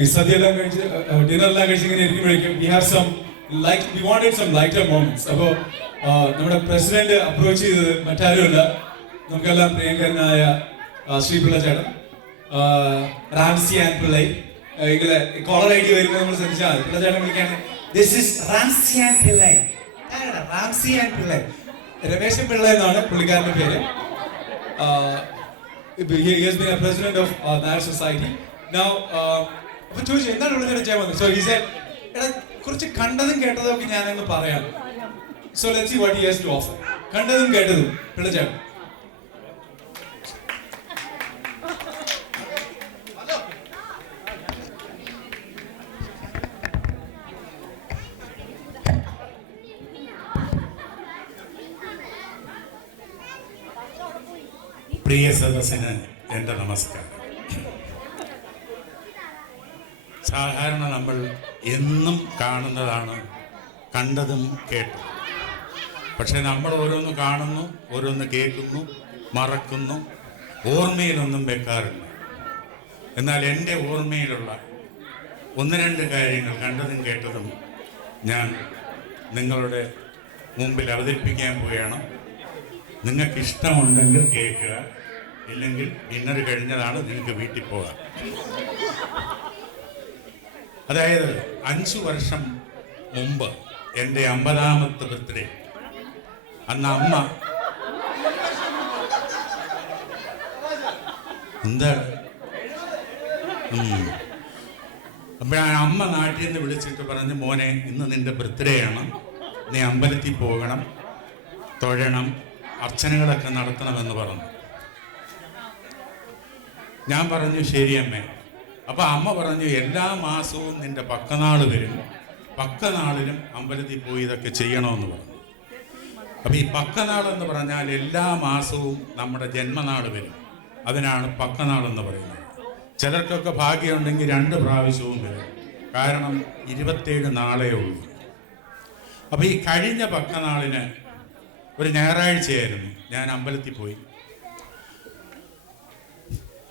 ഈ സദ്യയെല്ലാം കഴിച്ച് ഡിന്നറെല്ലാം കഴിച്ച് ഇങ്ങനെ ഇരിക്കുമ്പോഴേക്കും we wanted some lighter moments. അപ്പോൾ നമ്മുടെ പ്രസിഡന്റ് അപ്രോച്ച് ചെയ്തത് മറ്റാരുമല്ല, നമുക്കെല്ലാം പ്രിയങ്കരനായ ശ്രീപിള്ള ചേട്ടൻ, റാംസി ആൻഡ് പിള്ളൈ. ഇങ്ങനെ കോളർ ഐ ഡി വരുമ്പോൾ നമ്മൾ ശ്രദ്ധിച്ചാൽ പിള്ള ചേട്ടൻ വിളിക്കാണ്, this is Ramsay and Pillai. Ramsay and Pillai, Rameshan Pillai എന്നാണ് പുള്ളിക്കാരൻ്റെ പേര്. He has been a president of Nair Society. Now, അപ്പോൾ ചോദിച്ചു എന്താണ് പിള്ളേരുടെ ചെയ്യാൻ വന്നത്. സോ he said, എടാ കുറച്ച് കണ്ടതും കേട്ടതും ഒക്കെ ഞാനങ്ങ് പറയാം. So let's see what he has to offer. കണ്ടതും കേട്ടതും പിള്ളച്ചേട്ടൻ. പ്രിയ സദസ്സിന് എൻ്റെ നമസ്കാരം. സാധാരണ നമ്മൾ എന്നും കാണുന്നതാണ് കണ്ടതും കേട്ടതും. പക്ഷെ നമ്മൾ ഓരോന്ന് കാണുന്നു, ഓരോന്ന് കേൾക്കുന്നു, മറക്കുന്നു, ഓർമ്മയിലൊന്നും വെക്കാറില്ല. എന്നാൽ എൻ്റെ ഓർമ്മയിലുള്ള ഒന്ന് രണ്ട് കാര്യങ്ങൾ കണ്ടതും കേട്ടതും ഞാൻ നിങ്ങളുടെ മുമ്പിൽ അവതരിപ്പിക്കാൻ പോവുകയാണ്. നിങ്ങൾക്ക് ഇഷ്ടമുണ്ടെങ്കിൽ കേൾക്കുക, ഇല്ലെങ്കിൽ ഡിന്നർ കഴിഞ്ഞതാണ്, നിങ്ങൾക്ക് വീട്ടിൽ പോകാം. അതായത് 5 വർഷം മുമ്പ് എൻ്റെ 50ാമത്തെ ബർത്ത്ഡേ, അന്ന് അമ്മ എന്താണ് അപ്പോഴാണ് അമ്മ നാട്ടിൽ നിന്ന് വിളിച്ചിട്ട് പറഞ്ഞ്, മോനെ ഇന്ന് നിൻ്റെ ബർത്ത്ഡേ ആണ്, നീ അമ്പലത്തിൽ പോകണം, തൊഴണം, അർച്ചനകളൊക്കെ നടത്തണമെന്ന് പറഞ്ഞു. ഞാൻ പറഞ്ഞു ശരി അമ്മേ. അപ്പം അമ്മ പറഞ്ഞു എല്ലാ മാസവും നിൻ്റെ പക്കനാൾ വരും, പക്കനാളിലും അമ്പലത്തിൽ പോയി ഇതൊക്കെ ചെയ്യണമെന്ന് പറഞ്ഞു. അപ്പം ഈ പക്കനാളെന്ന് പറഞ്ഞാൽ എല്ലാ മാസവും നമ്മുടെ ജന്മനാൾ വരും, അതിനാണ് പക്കനാളെന്ന് പറയുന്നത്. ചിലർക്കൊക്കെ ഭാഗ്യമുണ്ടെങ്കിൽ 2 പ്രാവശ്യവും വരും, കാരണം 27 നാളേ ഉള്ളൂ. അപ്പം ഈ കഴിഞ്ഞ പക്കനാളിന് ഒരു ഞായറാഴ്ചയായിരുന്നു, ഞാൻ അമ്പലത്തിൽ പോയി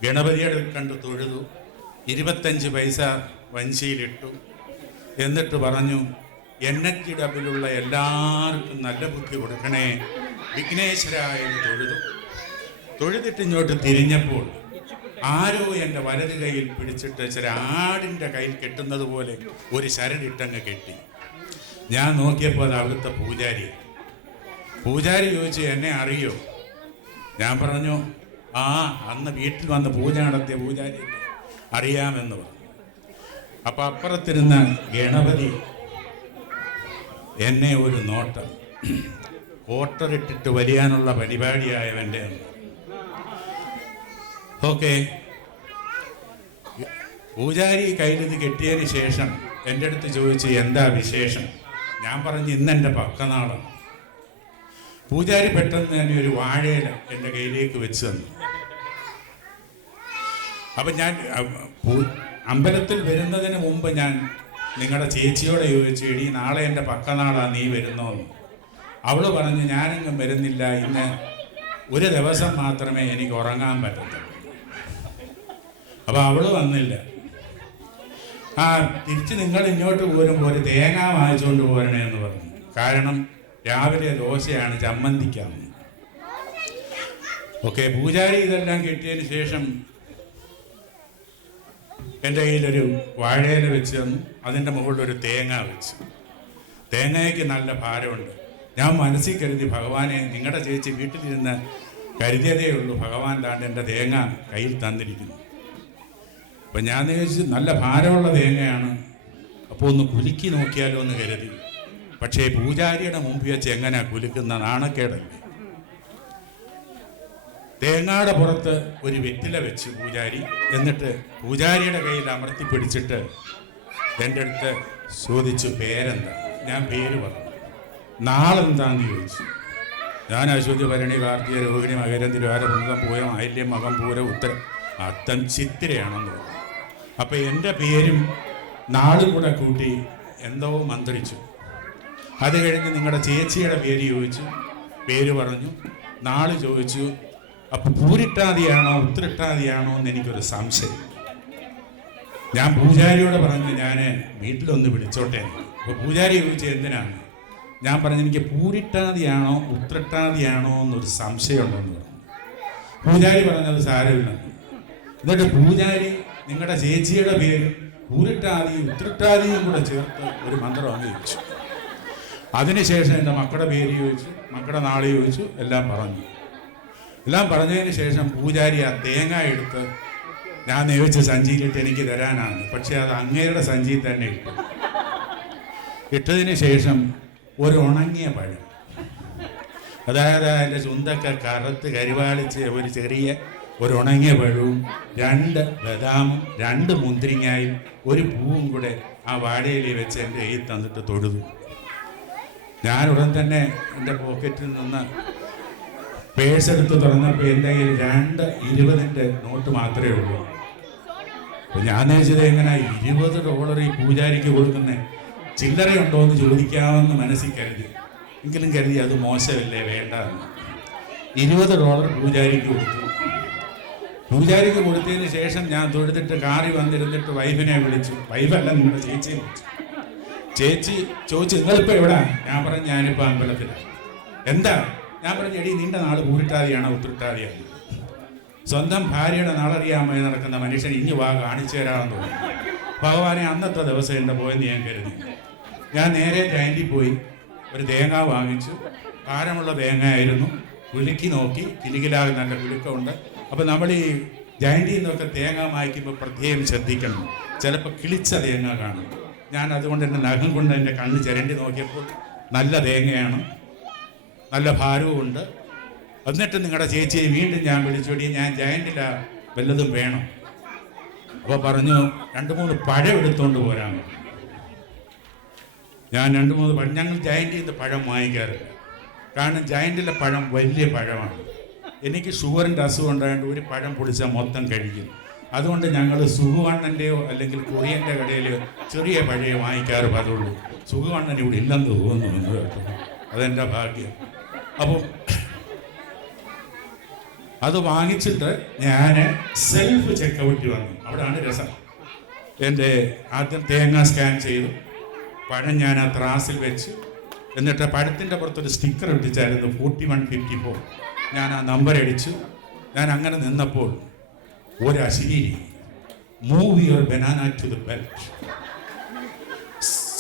ഗണപതിയുടെ കണ്ട് തൊഴുതു, 25 പൈസ വഞ്ചിയിലിട്ടു. എന്നിട്ട് പറഞ്ഞു, NHW എല്ലാവർക്കും നല്ല ബുദ്ധി കൊടുക്കണേ വിഘ്നേശ്വരായ തൊഴുതിട്ട് ഇങ്ങോട്ട് തിരിഞ്ഞപ്പോൾ ആരോ എൻ്റെ വലത് കയ്യിൽ പിടിച്ചിട്ട് ചില ആടിൻ്റെ കയ്യിൽ കെട്ടുന്നത് പോലെ ഒരു ശരടിട്ടങ്ങ് കെട്ടി. ഞാൻ നോക്കിയപ്പോൾ അത് അവിടുത്തെ പൂജാരി ചോദിച്ചു, എന്നെ അറിയോ? ഞാൻ പറഞ്ഞു, ആ അന്ന് വീട്ടിൽ വന്ന് പൂജ നടത്തിയ പൂജാരി അറിയാമെന്ന് പറഞ്ഞു. അപ്പം അപ്പുറത്തിരുന്ന ഗണപതി എന്നെ ഒരു നോട്ടം, ഓട്ടറിട്ടിട്ട് വലിയാനുള്ള പരിപാടിയായവൻ്റെ. ഓക്കെ, പൂജാരി കയ്യിലിത് കെട്ടിയതിന് ശേഷം എൻ്റെ അടുത്ത് ചോദിച്ചു എന്താ വിശേഷം. ഞാൻ പറഞ്ഞു ഇന്നെൻ്റെ പക്കനാളാണ്. പൂജാരി പെട്ടെന്ന് തന്നെ ഒരു വാഴയില എൻ്റെ കയ്യിലേക്ക് വെച്ച് തന്നു. അപ്പം ഞാൻ അമ്പലത്തിൽ വരുന്നതിന് മുമ്പ് ഞാൻ നിങ്ങളുടെ ചേച്ചിയോടെ ചോദിച്ചു, എടി നാളെ എൻ്റെ പക്കനാളാ, നീ വരുന്നോന്ന്. അവൾ പറഞ്ഞു ഞാനെങ്ങും വരുന്നില്ല, ഇന്ന് ഒരു ദിവസം മാത്രമേ എനിക്ക് ഉറങ്ങാൻ പറ്റത്തുള്ളൂ. അപ്പം അവൾ വന്നില്ല. തിരിച്ച് നിങ്ങൾ ഇങ്ങോട്ട് പോരുമ്പോൾ ഒരു തേങ്ങ വാങ്ങിച്ചുകൊണ്ട് പോരണേ എന്ന് പറഞ്ഞു. കാരണം രാവിലെ ദോശയാണ്, ചമ്മന്തിക്കാണ്. ഓക്കെ, പൂജാരി ഇതെല്ലാം കിട്ടിയതിന് ശേഷം എൻ്റെ കയ്യിലൊരു വാഴയില വെച്ച് തന്നു, അതിൻ്റെ മുകളിലൊരു തേങ്ങ വെച്ച്. തേങ്ങയ്ക്ക് നല്ല ഭാരമുണ്ട്. ഞാൻ മനസ്സിൽ കരുതി, ഭഗവാനെ നിങ്ങളുടെ ചേച്ചി വീട്ടിലിരുന്ന് കരുതിയതേ ഉള്ളൂ, ഭഗവാൻ താണ്ട് എൻ്റെ തേങ്ങ കയ്യിൽ തന്നിരിക്കുന്നു. അപ്പം ഞാൻ ചോദിച്ചു നല്ല ഭാരമുള്ള തേങ്ങയാണ്, അപ്പോൾ ഒന്ന് കുലുക്കി നോക്കിയാലോ എന്ന് കരുതി. പക്ഷേ പൂജാരിയുടെ മുമ്പ് വെച്ച് എങ്ങനെയാ കുലുക്കുന്ന, നാണക്കേടല്ലേ. തേങ്ങയുടെ പുറത്ത് ഒരു വെറ്റില വെച്ച് പൂജാരി, എന്നിട്ട് പൂജാരിയുടെ കയ്യിൽ അമർത്തി പിടിച്ചിട്ട് എൻ്റെ അടുത്ത് ചോദിച്ചു പേരെന്താ. ഞാൻ പേര് പറഞ്ഞു. നാളെന്താന്ന് ചോദിച്ചു. ഞാൻ അശ്വതി ഭരണി കാർത്തിക രോഹിണി മകരം തിരുവാര പുണ്യം പൂയം ആയില്യം മകം പൂര ഉത്തരം അത്തം ചിത്തിരയാണെന്ന് പറഞ്ഞു. അപ്പം എൻ്റെ പേരും നാളും കൂടെ കൂട്ടി എന്തോ മന്ത്രിച്ചു. അത് കഴിഞ്ഞ് നിങ്ങളുടെ ചേച്ചിയുടെ പേര് ചോദിച്ചു, പേര് പറഞ്ഞു. നാള് ചോദിച്ചു. അപ്പം പൂരിട്ടാതിയാണോ ഉത്തരട്ടാതിയാണോ എന്ന് എനിക്കൊരു സംശയം. ഞാൻ പൂജാരിയോട് പറഞ്ഞു ഞാൻ വീട്ടിലൊന്ന് വിളിച്ചോട്ടെ. അപ്പോൾ പൂജാരി ചോദിച്ചു എന്തിനാണ്. ഞാൻ പറഞ്ഞു എനിക്ക് പൂരിട്ടാതിയാണോ ഉത്രട്ടാതിയാണോ എന്നൊരു സംശയമുണ്ടെന്ന് പറഞ്ഞു. പൂജാരി പറഞ്ഞത് സാരമില്ലെന്ന്. എന്നിട്ട് പൂജാരി നിങ്ങളുടെ ചേച്ചിയുടെ പേര് പൂരിട്ടാതിയും ഉത്രട്ടാതിയും കൂടെ ചേർത്ത് ഒരു മന്ത്രം അങ്ങ് ചോദിച്ചു. അതിനുശേഷം എൻ്റെ മക്കളുടെ പേര് ചോദിച്ചു, മക്കളുടെ നാളെ ചോദിച്ചു, എല്ലാം പറഞ്ഞു. എല്ലാം പറഞ്ഞതിന് ശേഷം പൂജാരി ആ തേങ്ങ എടുത്ത് ഞാൻ നിയോഗിച്ച സഞ്ചിയിലിട്ട് എനിക്ക് തരാനാണ്. പക്ഷെ അത് അങ്ങേരുടെ സഞ്ചിയിൽ തന്നെ ഇട്ടു. ഇട്ടതിന് ശേഷം ഒരു ഉണങ്ങിയ പഴം, അതായത് അതിൻ്റെ ചുണ്ടൊക്കെ കറുത്ത് കരിവാളിച്ച് ഒരു ചെറിയ ഒരു ഉണങ്ങിയ പഴവും 2 ബദാമും 2 മുന്തിരിങ്ങായും ഒരു പൂവും കൂടെ ആ വാഴയിലയിൽ വെച്ച് എൻ്റെ കയ്യിൽ തന്നിട്ട് തൊഴുതു. ഞാൻ ഉടൻ തന്നെ എൻ്റെ പോക്കറ്റിൽ നിന്ന് പേഴ്സ് എടുത്ത് തുറന്നപ്പോൾ എൻ്റെ കയ്യിൽ 2 20-ൻ്റെ നോട്ട് മാത്രമേ ഉള്ളൂ. അപ്പോൾ ഞാൻ വെച്ചത് എങ്ങനെ $20 ഈ പൂജാരിക്ക് കൊടുക്കുന്നേ, ചില്ലറയുണ്ടോ എന്ന് ചോദിക്കാമെന്ന് മനസ്സിൽ കരുതി. എങ്കിലും കരുതി അത് മോശമല്ലേ, വേണ്ട എന്ന്. $20 പൂജാരിക്ക് കൊടുത്തു. പൂജാരിക്ക് കൊടുത്തതിന് ശേഷം ഞാൻ തൊഴുതിട്ട് കാറിൽ വന്നിരുന്നിട്ട് വൈഫിനെ വിളിച്ചു. വൈഫല്ല, നിങ്ങളുടെ ചേച്ചിയെ വിളിച്ചു. ചേച്ചി ചോദിച്ചു നിങ്ങളിപ്പോൾ എവിടെ. ഞാൻ പറഞ്ഞു ഞാനിപ്പോൾ അമ്പലത്തിലാണ്. എന്താ? ഞാൻ പറഞ്ഞു എടീ നിന്റെ നാള് പൂരിട്ടാതിയാണോ ഉത്രട്ടാതിയാണോ? സ്വന്തം ഭാര്യയുടെ നാളറിയാമായി നടക്കുന്ന മനുഷ്യൻ ഇനി വാ കാണിച്ചു തരാമെന്ന് തോന്നി. ഭഗവാനെ അന്നത്തെ ദിവസം എൻ്റെ പോയെന്ന് ഞാൻ കരുതി. ഞാൻ നേരെ ജയന്തി പോയി ഒരു തേങ്ങ വാങ്ങിച്ചു. കാരമുള്ള തേങ്ങ ആയിരുന്നു. കുലുക്കി നോക്കി, കിലുകിലാകെ നല്ല കുലുക്കമുണ്ട്. അപ്പോൾ നമ്മൾ ഈ ജയന്തിയിൽ നിന്നൊക്കെ തേങ്ങ വാങ്ങിക്കുമ്പോൾ പ്രത്യേകം ശ്രദ്ധിക്കണം, ചിലപ്പോൾ കിളിച്ച തേങ്ങ കാണും. ഞാൻ അതുകൊണ്ട് എൻ്റെ നഖം കൊണ്ട് എൻ്റെ കണ്ണ് ചിരണ്ടി നോക്കിയപ്പോൾ നല്ല തേങ്ങയാണ്, നല്ല ഭാരവുമുണ്ട്. എന്നിട്ട് നിങ്ങളുടെ ചേച്ചിയെ വീണ്ടും ഞാൻ വിളിച്ചോടി, ഞാൻ ജയന്റില വല്ലതും വേണം. അപ്പോൾ പറഞ്ഞു 2-3 പഴം എടുത്തുകൊണ്ട് പോരാൻ. ഞാൻ 2-3 പഴം, ഞങ്ങൾ ജയന്റിൽ നിന്ന് പഴം വാങ്ങിക്കാറില്ല. കാരണം ജയന്റിലെ പഴം വലിയ പഴമാണ്. എനിക്ക് ഷുഗറിൻ്റെ അസുഖം ഉണ്ടായതുകൊണ്ട് ഒരു പഴം പൊടിച്ചാൽ മൊത്തം കഴിക്കും. അതുകൊണ്ട് ഞങ്ങൾ സുഖവണ്ണൻ്റെയോ അല്ലെങ്കിൽ കൊറിയൻ്റെ കടയിലെയോ ചെറിയ പഴയ വാങ്ങിക്കാറ് പതുള്ളൂ. സുഖവണ്ണൻ ഇവിടെ ഇല്ലെന്ന് തോന്നുന്നു കേട്ടോ, അതെൻ്റെ ഭാഗ്യം. അപ്പോൾ അത് വാങ്ങിച്ചിട്ട് ഞാൻ സെൽഫ് ചെക്കൗട്ടിൽ വന്നു. അവിടെയാണ് രസം. എൻ്റെ ആദ്യം തേങ്ങ സ്കാൻ ചെയ്തു, പഴം ഞാൻ ആ ത്രാസിൽ വെച്ച്, എന്നിട്ട് പഴത്തിൻ്റെ പുറത്തൊരു സ്റ്റിക്കർ ഒട്ടിച്ചായിരുന്നു 4154. ഞാൻ ആ നമ്പർ അടിച്ചു. ഞാൻ അങ്ങനെ നിന്നപ്പോൾ ഒരു അശരീരി, move your banana to the belt.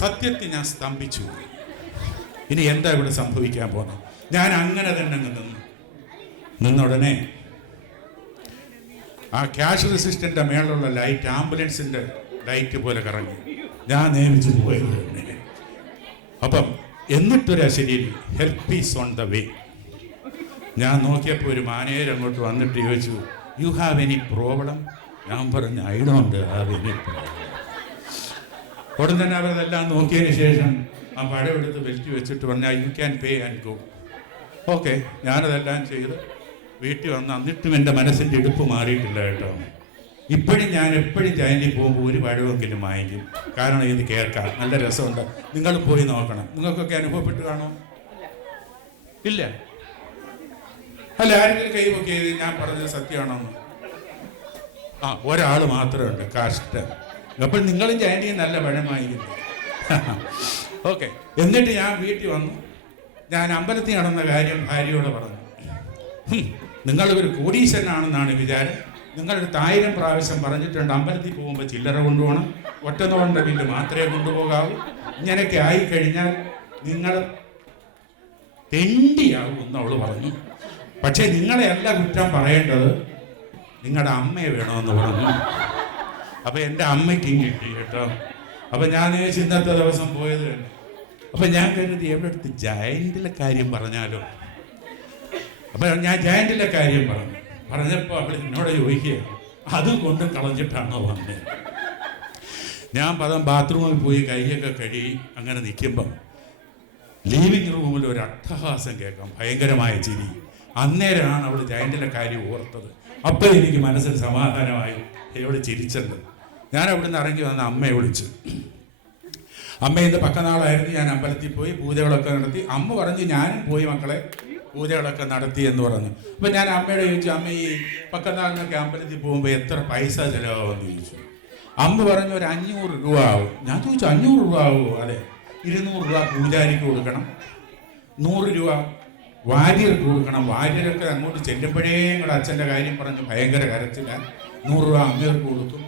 സത്യത്തിൽ ഞാൻ സ്തംഭിച്ചു. ഇനി എന്താ ഇവിടെ സംഭവിക്കാൻ പോകുന്നത്? ഞാൻ അങ്ങനെ തന്നെ നിന്ന ഉടനെ ആ ക്യാഷ് റെസിസ്റ്റൻ്റെ മേളുള്ള ലൈറ്റ് ആംബുലൻസിൻ്റെ ലൈറ്റ് പോലെ കറങ്ങി. ഞാൻ നിയമിച്ചു പോയത് തന്നെ. അപ്പം എന്നിട്ടൊരു അശരീരി, help is on the way. ഞാൻ നോക്കിയപ്പോൾ ഒരു മാനേജർ അങ്ങോട്ട് വന്നിട്ട് ചോദിച്ചു, യു ഹാവ് എനി പ്രോബ്ലം? ഞാൻ പറഞ്ഞു I don't have any problem. ഉടൻ തന്നെ അവരതെല്ലാം നോക്കിയതിന് ശേഷം ആ പഴം എടുത്ത് ബെൽറ്റ് വെച്ചിട്ട് പറഞ്ഞാൽ you can pay and go. Okay, ഞാനതെല്ലാം ചെയ്ത് വീട്ടിൽ വന്ന്. എന്നിട്ടും എൻ്റെ മനസ്സിൻ്റെ ഇടുപ്പ് മാറിയിട്ടില്ല കേട്ടോ. ഇപ്പോഴും ഞാൻ എപ്പോഴും ജയന്റിൽ പോകുമ്പോൾ ഒരു പഴമെങ്കിലും വാങ്ങിക്കും. കാരണം ഇത് കേൾക്കാം, നല്ല രസമുണ്ട്. നിങ്ങൾ പോയി നോക്കണം. നിങ്ങൾക്കൊക്കെ അനുഭവപ്പെട്ട് കാണോ? ഇല്ല അല്ല, ആരെങ്കിലും കൈവൊക്കെ ചെയ്ത് ഞാൻ പറഞ്ഞത് സത്യമാണോന്ന്? ആ, ഒരാൾ മാത്രമേ ഉണ്ട്, കഷ്ടം. അപ്പോൾ നിങ്ങളും ജയന്റിയും നല്ല പഴം വാങ്ങിക്കുന്നു. ഓക്കെ, എന്നിട്ട് ഞാൻ വീട്ടിൽ വന്നു. ഞാൻ അമ്പലത്തിൽ നടന്ന കാര്യം ഭാര്യയോട് പറഞ്ഞു. നിങ്ങളൊരു കോടീശ്വരനാണെന്നാണ് വിചാരം. നിങ്ങളുടെ 1000 പ്രാവശ്യം പറഞ്ഞിട്ടുണ്ട് അമ്പലത്തിൽ പോകുമ്പോൾ ചില്ലറ കൊണ്ടുപോകണം, ഒറ്റനോളിൻ്റെ ബില്ല് മാത്രമേ കൊണ്ടുപോകാവൂ. ഇങ്ങനെയൊക്കെ ആയിക്കഴിഞ്ഞാൽ നിങ്ങൾ തെണ്ടിയാവും എന്ന് അവൾ പറഞ്ഞു. പക്ഷേ നിങ്ങളെ അല്ല കുറ്റം പറയേണ്ടത്, നിങ്ങളുടെ അമ്മയെ വേണമെന്ന് പറഞ്ഞു. അപ്പോൾ എൻ്റെ അമ്മയ്ക്കും കിട്ടി കേട്ടോ. അപ്പം ഞാൻ ഇന്നത്തെ ദിവസം പോയത് തന്നെ. അപ്പം ഞാൻ കരുതി എവിടെ അടുത്ത് ജയന്റിലെ കാര്യം പറഞ്ഞാലോ. അപ്പം ഞാൻ ജയന്റിലെ കാര്യം പറഞ്ഞപ്പോൾ അവൾ എന്നോട് ചോദിക്കുക, അതും കൊണ്ട് കളഞ്ഞിട്ടാണോ വന്നത്? ഞാൻ ബാത്റൂമിൽ പോയി കൈയൊക്കെ കഴുകി അങ്ങനെ നിൽക്കുമ്പം ലീവിങ് റൂമിൽ ഒരു അട്ടഹാസം കേൾക്കാം, ഭയങ്കരമായ ചിരി. അന്നേരമാണ് അവൾ ജയന്റിലെ കാര്യം ഓർത്തത്. അപ്പോൾ എനിക്ക് മനസ്സിൽ സമാധാനമായി. എവിടെ ചിരിച്ചത്. ഞാൻ അവിടുന്ന് ഇറങ്ങി വന്ന് അമ്മയെ വിളിച്ചു. അമ്മയിന്ന് പക്കനാളായിരുന്നു. ഞാൻ അമ്പലത്തിൽ പോയി പൂജകളൊക്കെ നടത്തി. അമ്മ പറഞ്ഞു ഞാനും പോയി മക്കളെ പൂജകളൊക്കെ നടത്തി എന്ന് പറഞ്ഞു. അപ്പം ഞാൻ അമ്മയോട് ചോദിച്ചു, അമ്മ ഈ പക്കനാളിനൊക്കെ അമ്പലത്തിൽ പോകുമ്പോൾ എത്ര പൈസ ചിലവാകുമെന്ന് ചോദിച്ചു. അമ്മ പറഞ്ഞു ഒരു 500 രൂപ ആവും. ഞാൻ ചോദിച്ചു 500 രൂപ ആവുമോ? അതെ. 200 രൂപ പൂജാരിക്ക് കൊടുക്കണം, 100 രൂപ വാര്യർക്ക് കൊടുക്കണം. വാര്യരൊക്കെ അങ്ങോട്ട് ചെല്ലുമ്പോഴേ കൂടെ അച്ഛൻ്റെ കാര്യം പറഞ്ഞ് ഭയങ്കര കരച്ചില്ല. 100 രൂപ അമ്മയർക്ക് കൊടുക്കും.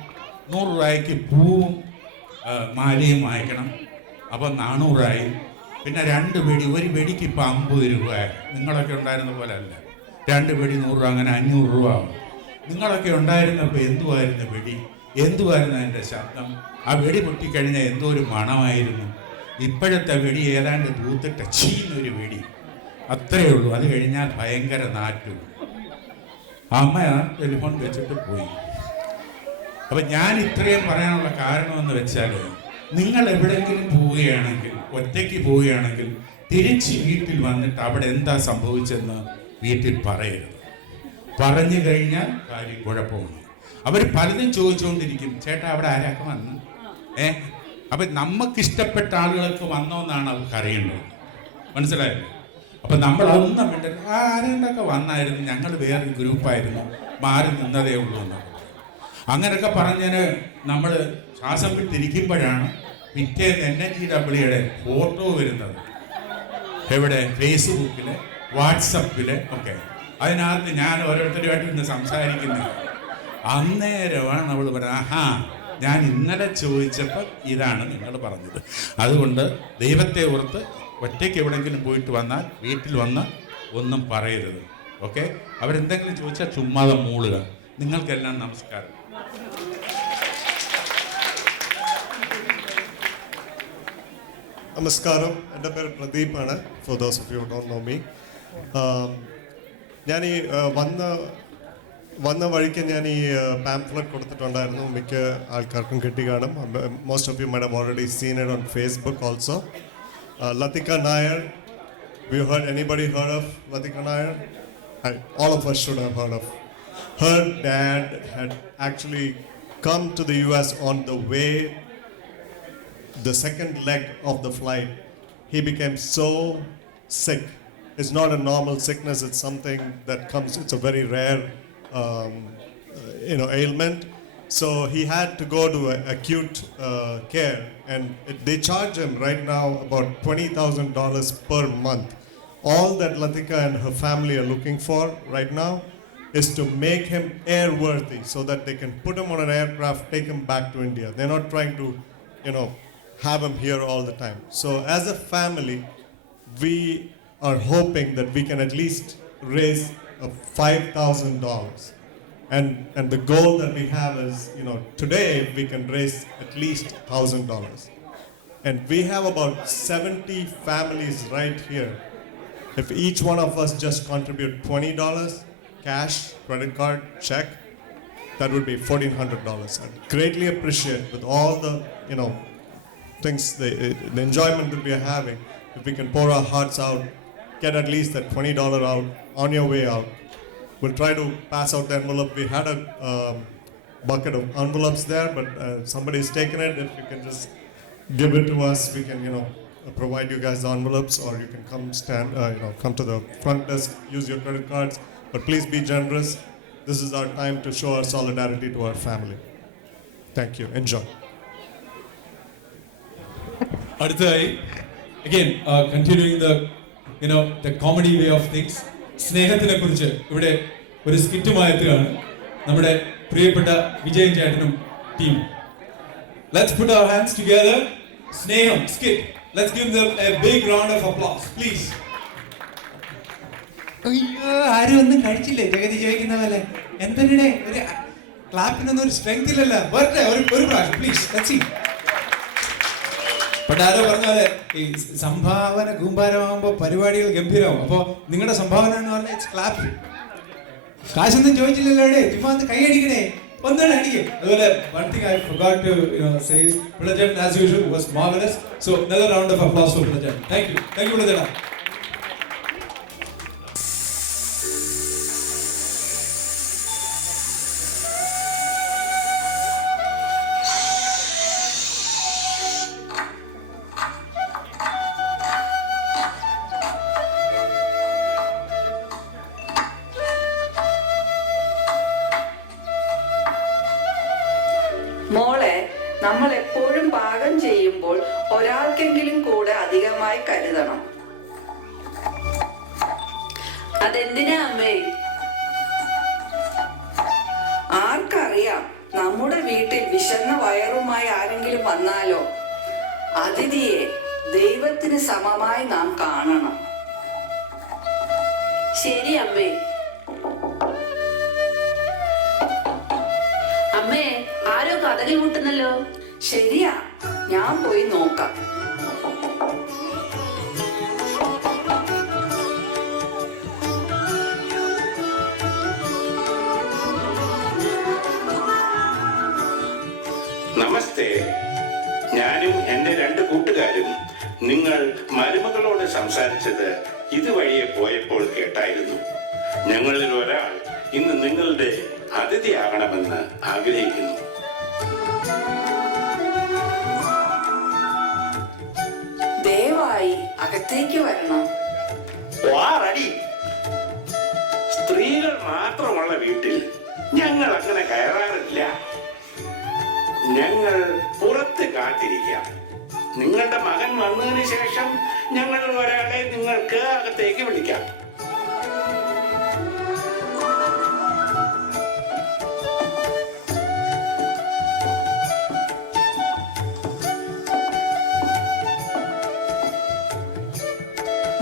100 രൂപയ്ക്ക് പൂവും മാലയും വാങ്ങിക്കണം. അപ്പം 400 ആയി. പിന്നെ 2 വെടി, ഒരു വെടിക്ക് ഇപ്പം 50 രൂപ. നിങ്ങളൊക്കെ ഉണ്ടായിരുന്ന പോലെ അല്ല, 2 വെടി 100 രൂപ, അങ്ങനെ 500 രൂപ ആവും. നിങ്ങളൊക്കെ ഉണ്ടായിരുന്നപ്പോൾ എന്തുമായിരുന്നു വെടി, എന്തുമായിരുന്നു അതിൻ്റെ ശബ്ദം? ആ വെടി പൊട്ടിക്കഴിഞ്ഞാൽ എന്തോ ഒരു മണമായിരുന്നു. ഇപ്പോഴത്തെ വെടി ഏതാണ്ട് തൂത്തിട്ട ചീന്നൊരു വെടി, അത്രയേ ഉള്ളൂ. അത് കഴിഞ്ഞാൽ ഭയങ്കര നാറ്റു. അമ്മ ടെലിഫോൺ വെച്ചിട്ട് പോയി. അപ്പം ഞാൻ ഇത്രയും പറയാനുള്ള കാരണമെന്ന് വെച്ചാൽ, നിങ്ങൾ എവിടെയെങ്കിലും പോവുകയാണെങ്കിൽ, ഒറ്റയ്ക്ക് പോവുകയാണെങ്കിൽ, തിരിച്ച് വീട്ടിൽ വന്നിട്ട് അവിടെ എന്താ സംഭവിച്ചെന്ന് വീട്ടിൽ പറയരുത്. പറഞ്ഞു കഴിഞ്ഞാൽ കാര്യം കുഴപ്പമാണ്. അവർ പലതും ചോദിച്ചുകൊണ്ടിരിക്കും, ചേട്ടാ അവിടെ ആരൊക്കെ വന്നു, അപ്പം നമുക്കിഷ്ടപ്പെട്ട ആളുകൾക്ക് വന്നോന്നാണ് അവർക്ക് അറിയേണ്ടത്. മനസ്സിലായല്ലോ? അപ്പം നമ്മളൊന്നും വേണ്ട, ആരെയൊക്കെ വന്നായിരുന്നു, ഞങ്ങൾ വേറൊരു ഗ്രൂപ്പായിരുന്നു, മാറി നിന്നതേ ഉള്ളൂ എന്നൊക്കെ. അങ്ങനെയൊക്കെ പറഞ്ഞതിന് നമ്മൾ ശ്വാസം വിട്ടിരിക്കുമ്പോഴാണ് പിറ്റേന്ന് NGWയുടെ ഫോട്ടോ വരുന്നത്. എവിടെ? ഫേസ്ബുക്കിൽ, വാട്സപ്പിൽ ഒക്കെ. അതിനകത്ത് ഞാൻ ഓരോരുത്തരുമായിട്ട് ഇന്ന് സംസാരിക്കുന്നത്. അന്നേരമാണ് അവൾ പറയുന്നത്, ആഹാ ഞാൻ ഇന്നലെ ചോദിച്ചപ്പോൾ ഇതാണ് നിങ്ങൾ പറഞ്ഞത്. അതുകൊണ്ട് ദൈവത്തെ ഓർത്ത് ഒറ്റയ്ക്ക് എവിടെയെങ്കിലും പോയിട്ട് വന്നാൽ വീട്ടിൽ വന്ന് ഒന്നും പറയരുത്. ഓക്കെ? അവരെന്തെങ്കിലും ചോദിച്ചാൽ ചുമ്മാതെ മൂളുക. നിങ്ങൾക്കെല്ലാം നമസ്കാരം. നമസ്കാരം. എൻ്റെ പേര് പ്രദീപാണ്. For those of you don't know me. ഞാൻ ഈ വന്ന വഴിക്ക് ഞാൻ ഈ പാംഫ്ലെറ്റ് കൊടുത്തിട്ടുണ്ടായിരുന്നു. മിക്ക ആൾക്കാർക്കും കിട്ടി കാണും. Most of you might have already seen it on Facebook also. Latika Nair, anybody heard of Latika Nair? All of us should have heard of. Her dad had actually come to the US on the way, the second leg of the flight. He became so sick. It's not a normal sickness, it's something that comes, it's a very rare ailment. So he had to go to acute care, and they charge him right now about $20,000 per month. All that Latika and her family are looking for right now is to make him airworthy so that they can put him on an aircraft, take him back to India. They're not trying to, have him here all the time. So as a family, we are hoping that we can at least raise $5,000. And the goal that we have is, today we can raise at least $1,000. And we have about 70 families right here. If each one of us just contribute $20, cash, credit card, check, that would be $1,400. I'd greatly appreciate, with all the, things, the enjoyment that we are having, if we can pour our hearts out, get at least that $20 out on your way out. We'll try to pass out the envelope. We had a bucket of envelopes there, but somebody's taken it. If you can just give it to us, we can, provide you guys the envelopes, or you can come to the front desk, use your credit cards. But please be generous. This is our time to show our solidarity to our family. Thank you. Enjoy. അടുത്തതായി again continuing the comedy way of things, സ്നേഹത്തിനെ കുറിച്ച് ഇവിടെ ഒരു സ്കിറ്റുമായി എത്തുകയാണ് നമ്മുടെ പ്രിയപ്പെട്ട വിജയൻ ചേട്ടനും team. Let's put our hands together. സ്നേഹം skit. Let's give them a big round of applause, please. അയ്യോ, ആരും ഒന്നും കഴിച്ചില്ലേ? ജഗതി ചോദിക്കുന്ന പോലെ എന്തിനെ ഒരു ക്ലാപ്പിനൊന്നും ഒരു സ്ട്രെങ്ത് ഇല്ലല്ലോ. വരട്ടെ ഒരു പ്രാവശ്യം പ്ലീസ്. Let's see. പണ്ടാരോ പറഞ്ഞാല് ഈ സംഭാവന കൂമ്പാരമാകുമ്പോൾ പരിപാടികൾ ഗംഭീരമാവും. അപ്പോൾ നിങ്ങളുടെ സംഭാവന എന്ന് പറഞ്ഞാൽ ഇറ്റ്സ് ക്ലാപ്പ്. കാശൊന്നും ചോദിച്ചില്ലല്ലോ, ചുമ്മാ കൈയടിക്കണേ, ഒന്നാണ് അടിക്കും. അതുപോലെ one thing I forgot to say is Pulajan as usual was marvelous. So another round of applause for Pulajan. Thank you Pulajan. മോളെ നമ്മൾ എപ്പോഴും പാകം ചെയ്യുമ്പോൾ ഒരാൾക്കെങ്കിലും കൂടെ അധികമായി കരുതണം. അതെന്തിനാ അമ്മേ? ആർക്കറിയാം, നമ്മുടെ വീട്ടിൽ വിശന്ന വയറുമായി ആരെങ്കിലും വന്നാലോ? അതിഥിയെ ദൈവത്തിന് സമമായി നാം കാണണം. ശരി അമ്മേ. അമ്മേ, ആരോ കഥകി കൂട്ടുന്നല്ലോ. ശരിയാ, ഞാൻ പോയി നോക്കാം. നമസ്തേ. ഞാനും എൻ്റെ 2 കൂട്ടുകാരും നിങ്ങൾ മരുമകളോട് സംസാരിച്ചത് ഇതുവഴിയെ പോയപ്പോൾ കേട്ടായിരുന്നു. ഞങ്ങളിൽ ഒരാൾ ഇന്ന് നിങ്ങളുടെ അതിഥിയാകണമെന്ന് ആഗ്രഹിക്കുന്നു. ദയവായി അകത്തേക്ക് വരണം. സ്ത്രീകൾ മാത്രമുള്ള വീട്ടിൽ ഞങ്ങൾ അങ്ങനെ കയറാറില്ല. ഞങ്ങൾ പുറത്ത് കാത്തിരിക്കാം. നിങ്ങളുടെ മകൻ വന്നതിന് ശേഷം ഞങ്ങൾ ഒരാളെ നിങ്ങൾക്ക് അകത്തേക്ക് വിളിക്കാം.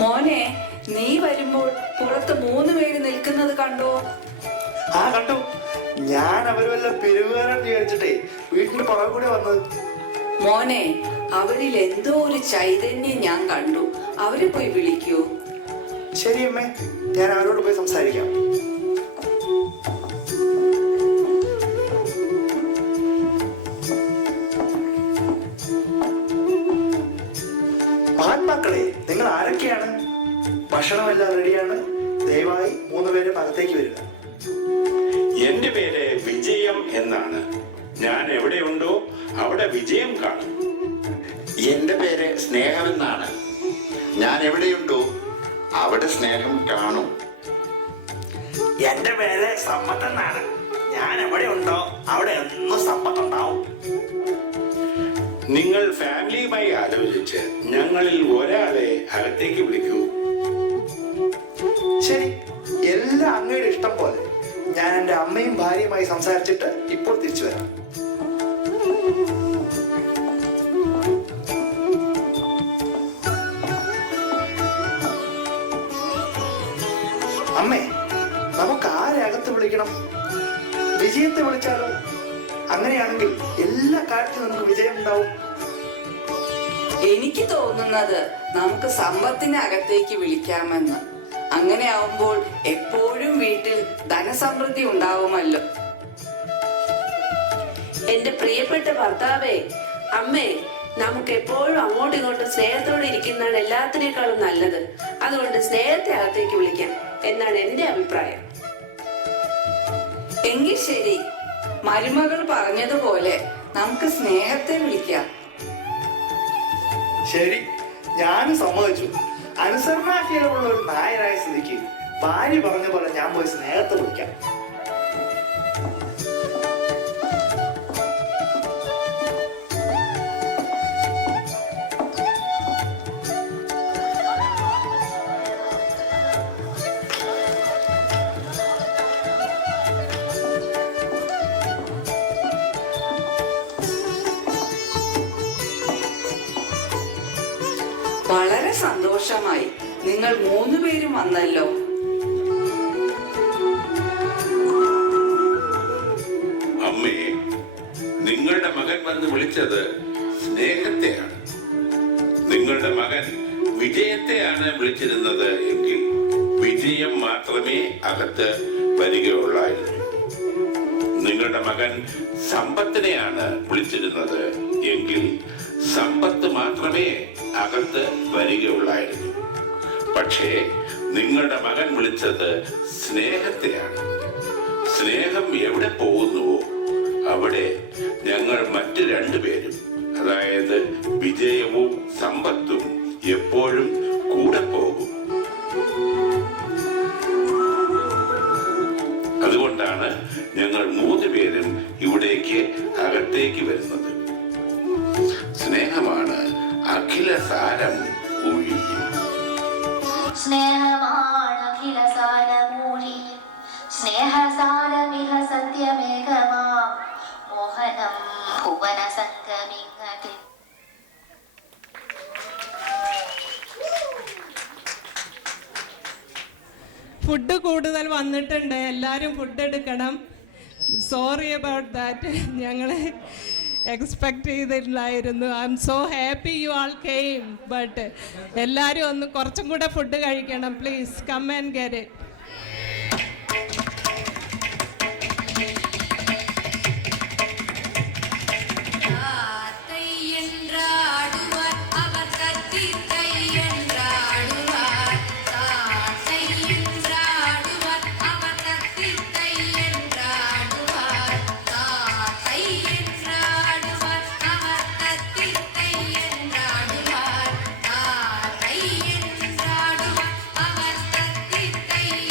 മോനെ, നീ വരുമ്പോൾ പുറത്ത് 3 പേര് നിൽക്കുന്നത് കണ്ടോ? ആ കണ്ടു. ഞാൻ അവര് വല്ല പെരുവേറെന്ന് വിചാരിച്ചിട്ടേ വീട്ടിന്റെ പുറകെ കൂടെ വന്നത്. മോനെ, അവരിൽ എന്തോ ഒരു ചൈതന്യം ഞാൻ കണ്ടു. അവരെ പോയി വിളിക്കൂ. ശരി അമ്മേ, ഞാൻ അവരോട് പോയി സംസാരിക്കാം. മഹാത്മാക്കളെ, നിങ്ങൾ ആരൊക്കെയാണ്? ഭക്ഷണമെല്ലാം റെഡിയാണ്. ദയവായി 3 പേരും അകത്തേക്ക് വരിക. എന്റെ പേര് വിജയം എന്നാണ്. ഞാൻ എവിടെയുണ്ടോ അവിടെ വിജയം കാണും. എന്റെ പേര് സ്നേഹമെന്നാണ്. ഞാൻ എവിടെയുണ്ടോ അവിടെ സ്നേഹം കാണും. എന്റെ പേര് സമ്പത്തെന്നാണ്. ഞാൻ എവിടെ ഉണ്ടോ അവിടെ എന്നും സമ്പത്തുണ്ടാവും. നിങ്ങൾ ഫാമിലിയുമായി ആലോചിച്ച് ഞങ്ങളിൽ ഒരാളെ അകത്തേക്ക് വിളിക്കൂ. ശരി, എല്ലാം അങ്ങയുടെ ഇഷ്ടം പോലെ. ഞാൻ എൻ്റെ അമ്മയും ഭാര്യയുമായി സംസാരിച്ചിട്ട് ഇപ്പോൾ തിരിച്ചു വരാം. അമ്മേ, നമുക്ക് ആരെ അകത്ത് വിളിക്കണം? വിജയത്തെ വിളിച്ചാലോ? അങ്ങനെയാണെങ്കിൽ എല്ലാ കാര്യത്തിലും നമുക്ക് വിജയം ഉണ്ടാവും. എനിക്ക് തോന്നുന്നത് നമുക്ക് സമ്പത്തിനെ അകത്തേക്ക് വിളിക്കാമെന്ന്. അങ്ങനെ ആവുമ്പോൾ എപ്പോഴും വീട്ടിൽ ധനസമൃദ്ധി ഉണ്ടാവുമല്ലോ. എന്റെ പ്രിയപ്പെട്ട ഭർത്താവേ, അമ്മേ, നമുക്ക് എപ്പോഴും അങ്ങോട്ടും ഇങ്ങോട്ടും സ്നേഹത്തോടെ ഇരിക്കുന്നതാണ് എല്ലാത്തിനേക്കാളും നല്ലത്. അതുകൊണ്ട് സ്നേഹത്തെ അകത്തേക്ക് വിളിക്കാം എന്നാണ് എന്റെ അഭിപ്രായം. എങ്കിൽ ശരി, മരുമകൾ പറഞ്ഞതുപോലെ നമുക്ക് സ്നേഹത്തെ വിളിക്കാം. ശരി, ഞാനും സമ്മതിച്ചു. അനുസരണാശീലമുള്ള ഒരു നായരായ സ്ഥിതിക്ക് ഭാര്യ പറഞ്ഞ പോലെ ഞാൻ പോയി സ്നേഹത്തെ വിളിക്കാം. വളരെ സന്തോഷമായി. നിങ്ങൾ 3 പേരും വന്നല്ലോ. അമ്മേ, നിങ്ങളുടെ മകൻ വന്ന് വിളിച്ചത് സ്നേഹത്തെയാണ്. നിങ്ങളുടെ മകൻ വിജയത്തെയാണ് വിളിച്ചിരുന്നത് എങ്കിൽ വിജയം മാത്രമേ അകത്ത് വരികയുള്ളായിരുന്നു. നിങ്ങളുടെ മകൻ സമ്പത്തിനെയാണ് വിളിച്ചിരുന്നത് എങ്കിൽ സമ്പത്ത് മാത്രമേ അകത്ത് വരികയുള്ളായിരുന്നു. പക്ഷേ നിങ്ങളുടെ മകൻ വിളിച്ചത് സ്നേഹത്തെയാണ്. സ്നേഹം എവിടെ പോകുന്നുവോ അവിടെ ഞങ്ങൾ മറ്റ് 2 പേരും, അതായത് വിജയവും സമ്പത്തും എപ്പോഴും കൂടെ പോകും. അതുകൊണ്ടാണ് ഞങ്ങൾ 3 പേരും ഇവിടേക്ക് അകത്തേക്ക് വരുന്നത്. സാരം ഒഴിയും. സ്നേഹമാണഖില സാരമൂഴി സ്നേഹസാരമിഹ സത്യമേകമാ മോഹനം ഭുവന സംഗമിങ്ങതിൽ. ഫുഡ് കൂടുതൽ വന്നിട്ടുണ്ട്, എല്ലാവരും ഫുഡ് എടുക്കണം. സോറി അബൌട്ട് ദാറ്റ്, ഞങ്ങൾ എക്സ്പെക്ട് ചെയ്തില്ലായിരുന്നു. I am so happy you all came. But എല്ലാവരും ഒന്ന് കുറച്ചും കൂടെ ഫുഡ് കഴിക്കണം. Please come and get it. ை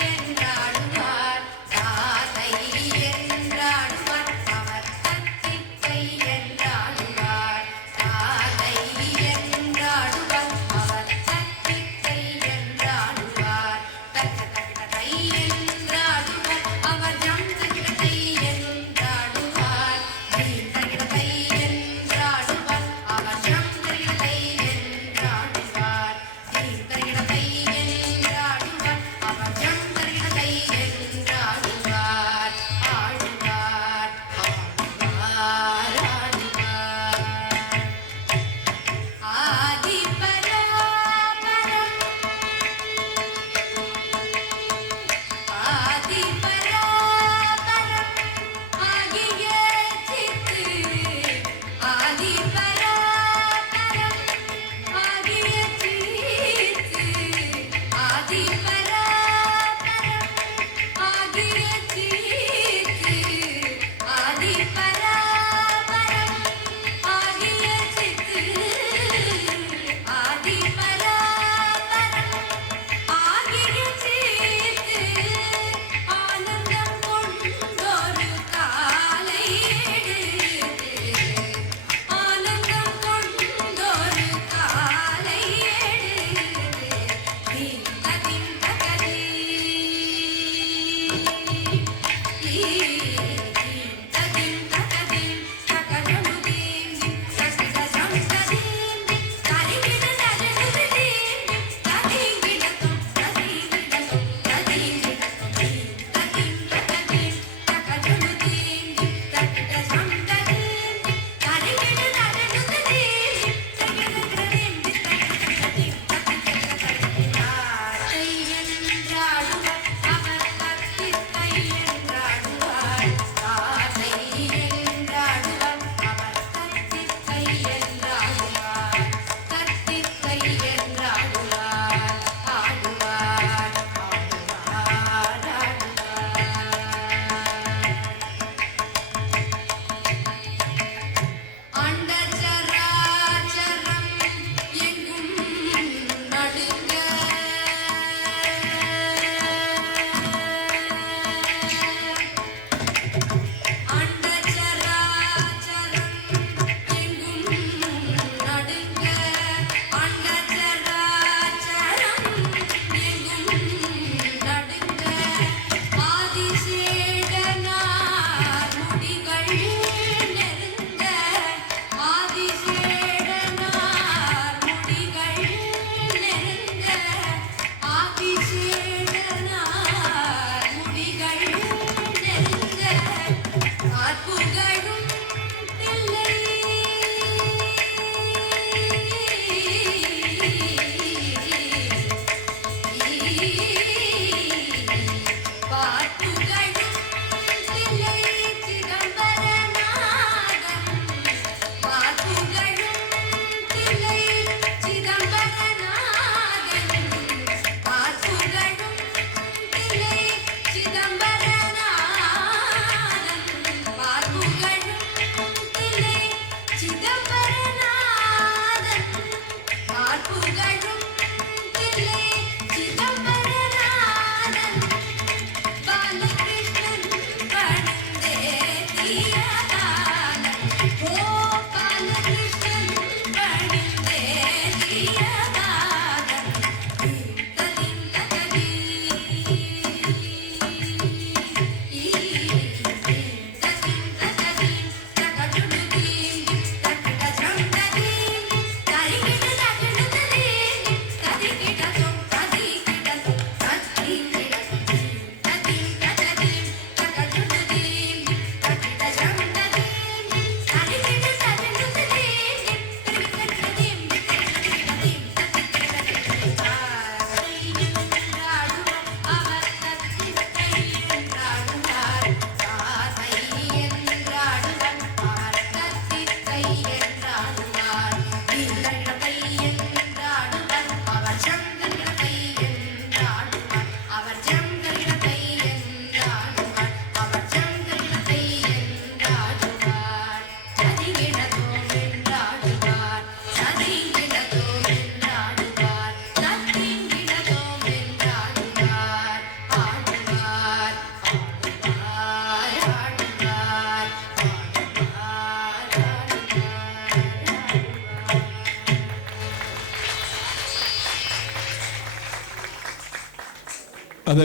അത്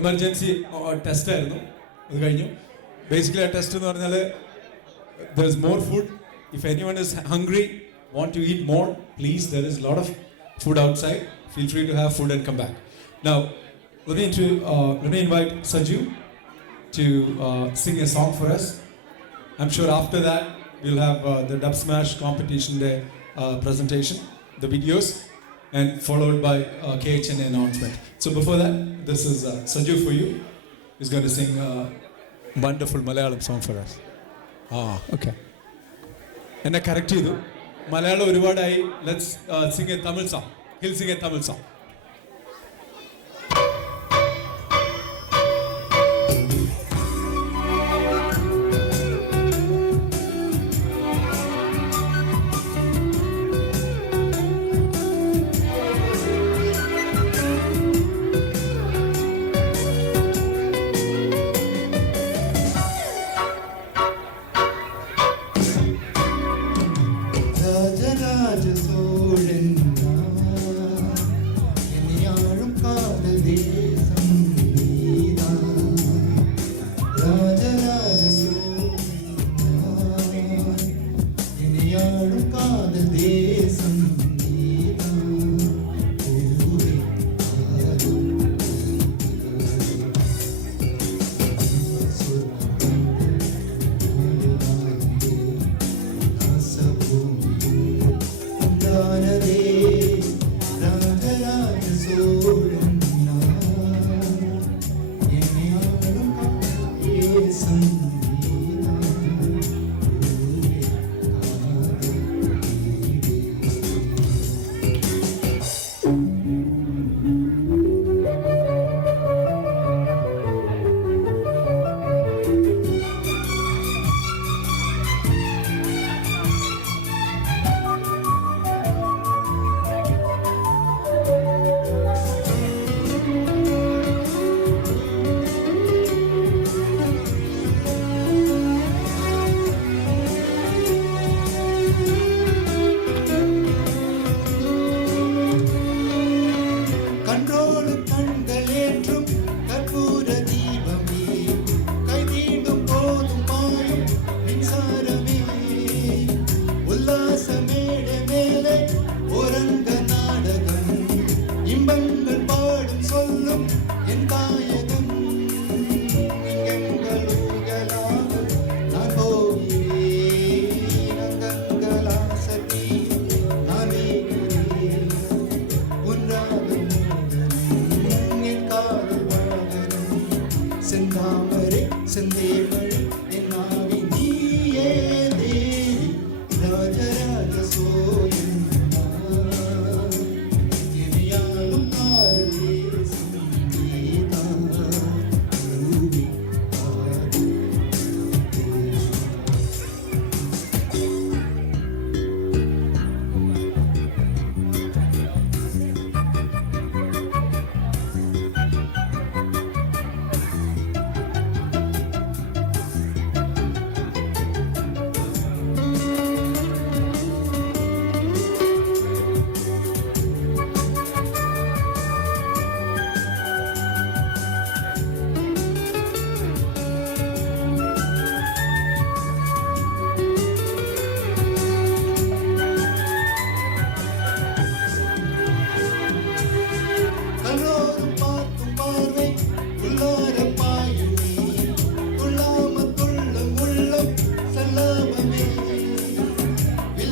എമർജൻസി ടെസ്റ്റ് ആയിരുന്നു. അത് കഴിഞ്ഞു. ബേസിക്കലി ആ ടെസ്റ്റ് എന്ന് പറഞ്ഞാൽ there is more food. If anyone is hungry, want to eat more, please, there is a lot of food outside. Feel free to have food and come back. Now, let me invite Sanju to sing a song for us. I'm sure after that we'll have the Dub Smash competition day presentation, the videos, and followed by KHN announcement. So before that, this is Sanju for you. He's going to sing a wonderful Malayalam song for us. Okay. എന്നെ correct ചെയ്തു. മലയാളം ഒരുപാടായി. Let's sing a Tamil song. He'll sing a Tamil song. Rajaraja Chozhan ഇനിയാഴും കാതൽ ദേശം നീതാ. രാജരാജ സോഴൻ ഇനിയാഴും കാതൽ ദേശം നീതാ. പൂവേ ആരും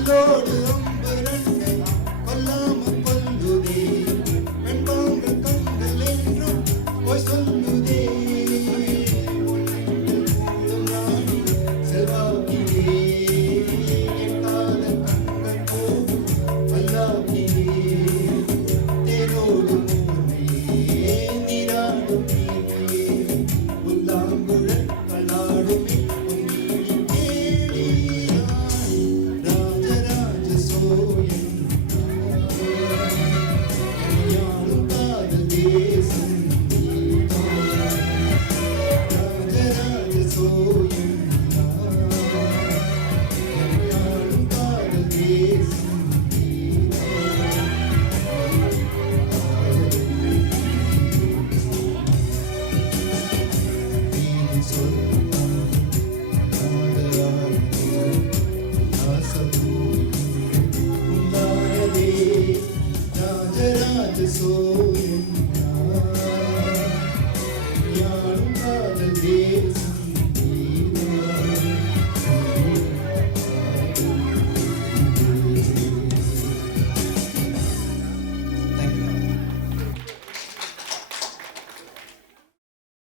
Lord